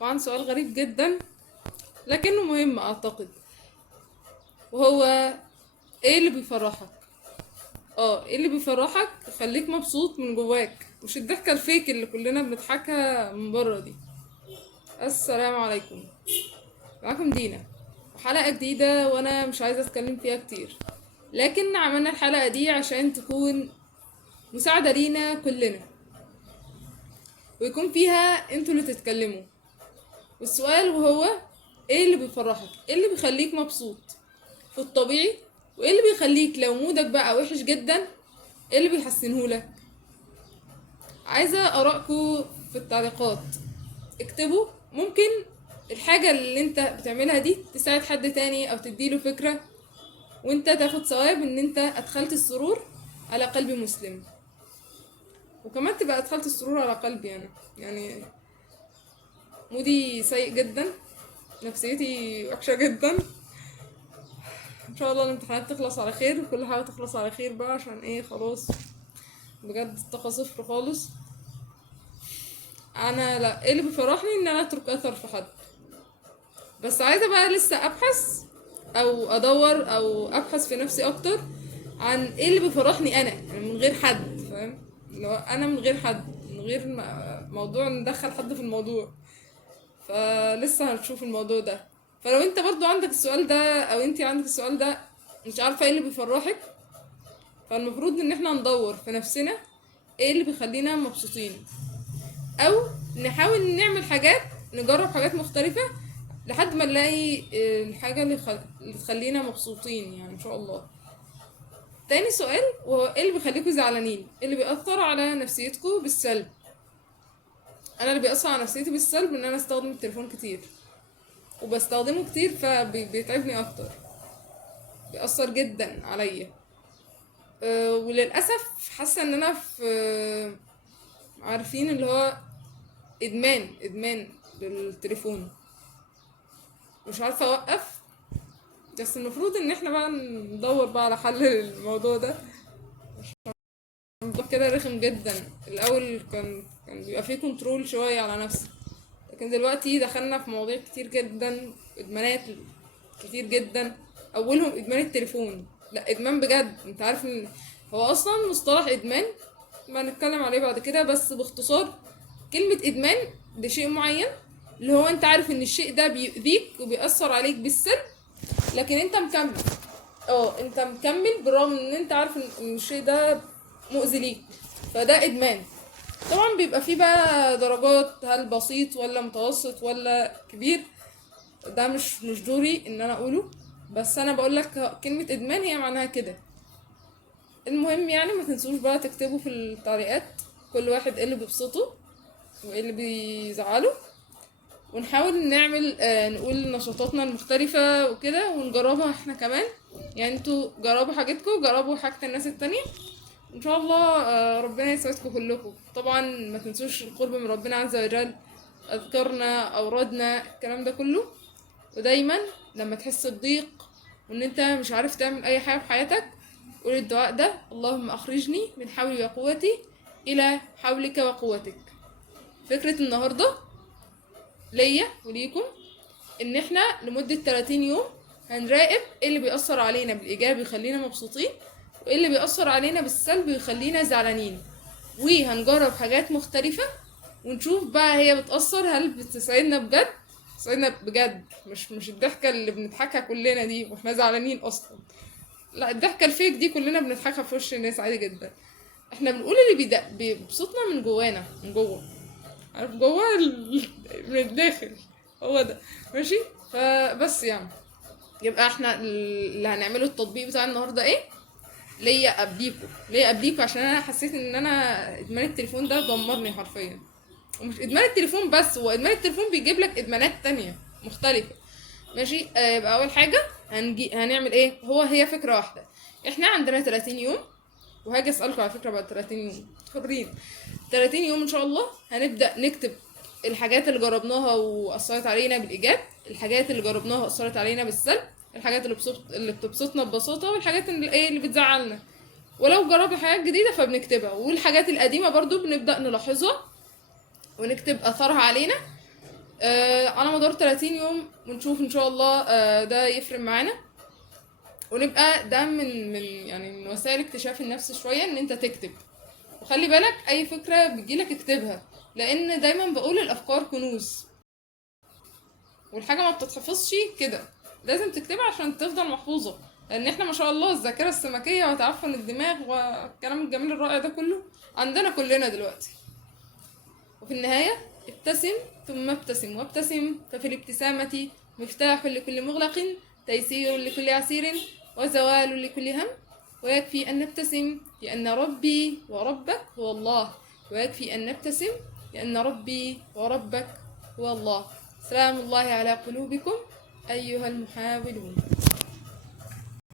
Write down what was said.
طبعا سؤال غريب جدا لكنه مهم اعتقد، وهو ايه اللي بيفرحك؟ ايه اللي بيفرحك؟ خليك مبسوط من جواك، مش الضحكة الفيك اللي كلنا بنضحكها من بره دي. السلام عليكم، معاكم دينا وحلقة جديدة، وانا مش عايزة اتكلم فيها كتير، لكن عملنا الحلقة دي عشان تكون مساعدة لينا كلنا، ويكون فيها انتوا اللي تتكلموا. والسؤال وهو ايه اللي بيفرحك؟ ايه اللي بيخليك مبسوط في الطبيعي؟ وايه اللي بيخليك لو مودك بقى وحش جدا ايه اللي بيحسنهولك؟ عايزة ارائكم في التعليقات. اكتبوا، ممكن الحاجة اللي انت بتعملها دي تساعد حد تاني او تديله فكرة، وانت تاخد ثواب ان انت ادخلت السرور على قلب مسلم، وكمان تبقى ادخلت السرور على قلبي انا. يعني مودي سيء جدا، نفسيتي وحشة جدا. ان شاء الله الامتحانات تخلص على خير وكل حاجة تخلص على خير بقى، عشان ايه خلاص بجد الطاقة صفر خالص. انا لا، ايه اللي بيفرحني ان انا اترك اثر في حد، بس عايزة بقى لسه ابحث او ادور او ابحث في نفسي اكتر عن ايه اللي بيفرحني انا، يعني من غير حد، فاهم؟ لو انا من غير حد، من غير موضوع ندخل حد في الموضوع، فلسه هنشوف الموضوع ده. فلو انت برضو عندك السؤال ده او انتي عندك السؤال ده، مش عارفة ايه اللي بيفرحك، فالمفروض ان احنا ندور في نفسنا ايه اللي بيخلينا مبسوطين، او نحاول نعمل حاجات، نجرب حاجات مختلفة لحد ما نلاقي الحاجة اللي تخلينا مبسوطين يعني ان شاء الله. تاني سؤال وهو ايه اللي بيخليكوا زعلانين؟ ايه اللي بيأثر على نفسيتكوا بالسلب؟ انا اللي بيأثر على نفسيتي بالسلب ان انا استخدم التليفون كتير، وبستخدمه كتير فبيتعبني اكتر، بيأثر جدا عليا. وللأسف حاسة ان انا في عارفين اللي هو ادمان للتليفون، مش عارفة اوقف. بس المفروض ان احنا بقى ندور بقى على حل للموضوع ده. الموضوع كده رخم جدا. الاول كان بيبقى فيه كنترول شوية على نفسي، لكن دلوقتي دخلنا في مواضيع كتير جدا، ادمانات كتير جدا، اولهم ادمان التليفون. لا ادمان بجد، انت عارف ان هو اصلا مصطلح ادمان ما نتكلم عليه بعد كده، بس باختصار كلمة ادمان ده شيء معين، اللي هو انت عارف ان الشيء ده بيؤذيك وبيأثر عليك بالسلب، لكن انت مكمل. انت مكمل بالرغم ان انت عارف ان الشيء ده مؤذي ليك، فده ادمان. طبعا بيبقى فيه بقى درجات، هل بسيط ولا متوسط ولا كبير، ده مش دوري ان انا اقوله، بس انا بقول لك كلمة ادمان هي معناها كده. المهم يعني ما تنسوش بقى تكتبوا في التعليقات كل واحد ايه اللي بيبسطه وايه اللي بيزعله، ونحاول نعمل نقول نشاطاتنا المختلفة وكده ونجربها احنا كمان. يعني انتوا جربوا حاجتكم وجربوا حاجة الناس التانية، ان شاء الله ربنا يسعدكم كلكم. طبعا ما تنسوش القرب من ربنا عز وجل، اذكارنا، اورادنا، الكلام ده كله. ودايما لما تحس بضيق وان انت مش عارف تعمل اي حاجة في حياتك، قول الدعاء ده: اللهم اخرجني من حولي وقوتي الى حولك وقوتك. فكرة النهاردة ليا وليكم ان احنا لمدة 30 يوم هنراقب ايه اللي بيأثر علينا بالايجاب يخلينا مبسوطين، وايه اللي بيأثر علينا بالسلب يخلينا زعلانين، وهنجرب حاجات مختلفة ونشوف بقى هي بتأثر، هل بتسعدنا بجد، بتسعدنا بجد، مش الضحكة اللي بنضحكها كلنا دي واحنا زعلانين اصلا. لا، الضحكة الفيك دي كلنا بنضحكها في وش الناس عادي جدا. احنا بنقول اللي بيبسطنا من جوانا، من جوه، عارف، جوه من الداخل، هو ده. ماشي، فبس يعني يبقى احنا اللي هنعمله التطبيق بتاع النهارده ايه؟ ليا قبليكوا عشان انا حسيت ان انا ادمان التليفون ده دمرني حرفيا. ومش ادمان التليفون بس، هو ادمان التليفون بيجيب لك ادمانات تانية مختلفة. ماشي، يبقى اول حاجة هنعمل ايه؟ هي فكرة واحدة. احنا عندنا 30 يوم، وهاجي اسألكم على فكرة بعد 30 يوم حرين. 30 يوم ان شاء الله هنبدأ نكتب الحاجات اللي جربناها واثرت علينا بالايجاب، الحاجات اللي جربناها واثرت علينا بالسلب، الحاجات اللي بتبسطنا ببساطة، والحاجات اللي بتزعلنا. ولو جربنا حاجات جديدة فبنكتبها، والحاجات القديمة برضو بنبدأ نلاحظها ونكتب اثرها علينا. على مدار 30 يوم، ونشوف ان شاء الله ده يفرق معانا، ونبقى ده من يعني من وسائل اكتشاف النفس شويه ان انت تكتب. وخلي بالك اي فكره بتجيلك اكتبها، لان دايما بقول الافكار كنوز، والحاجه ما بتتحفظش كده، لازم تكتبها عشان تفضل محفوظه. لان احنا ما شاء الله الذاكره السمكيه وتعفن الدماغ والكلام الجميل الرائع ده كله عندنا كلنا دلوقتي. وفي النهايه، ابتسم ثم ابتسم وابتسم، ففي الابتسامه مفتاح لكل مغلق، تيسير لكل عسير، وزوال لكل هم. ويكفي أن نبتسم لأن ربي وربك هو الله. ويكفي أن نبتسم لأن ربي وربك هو الله. سلام الله على قلوبكم أيها المحاولون.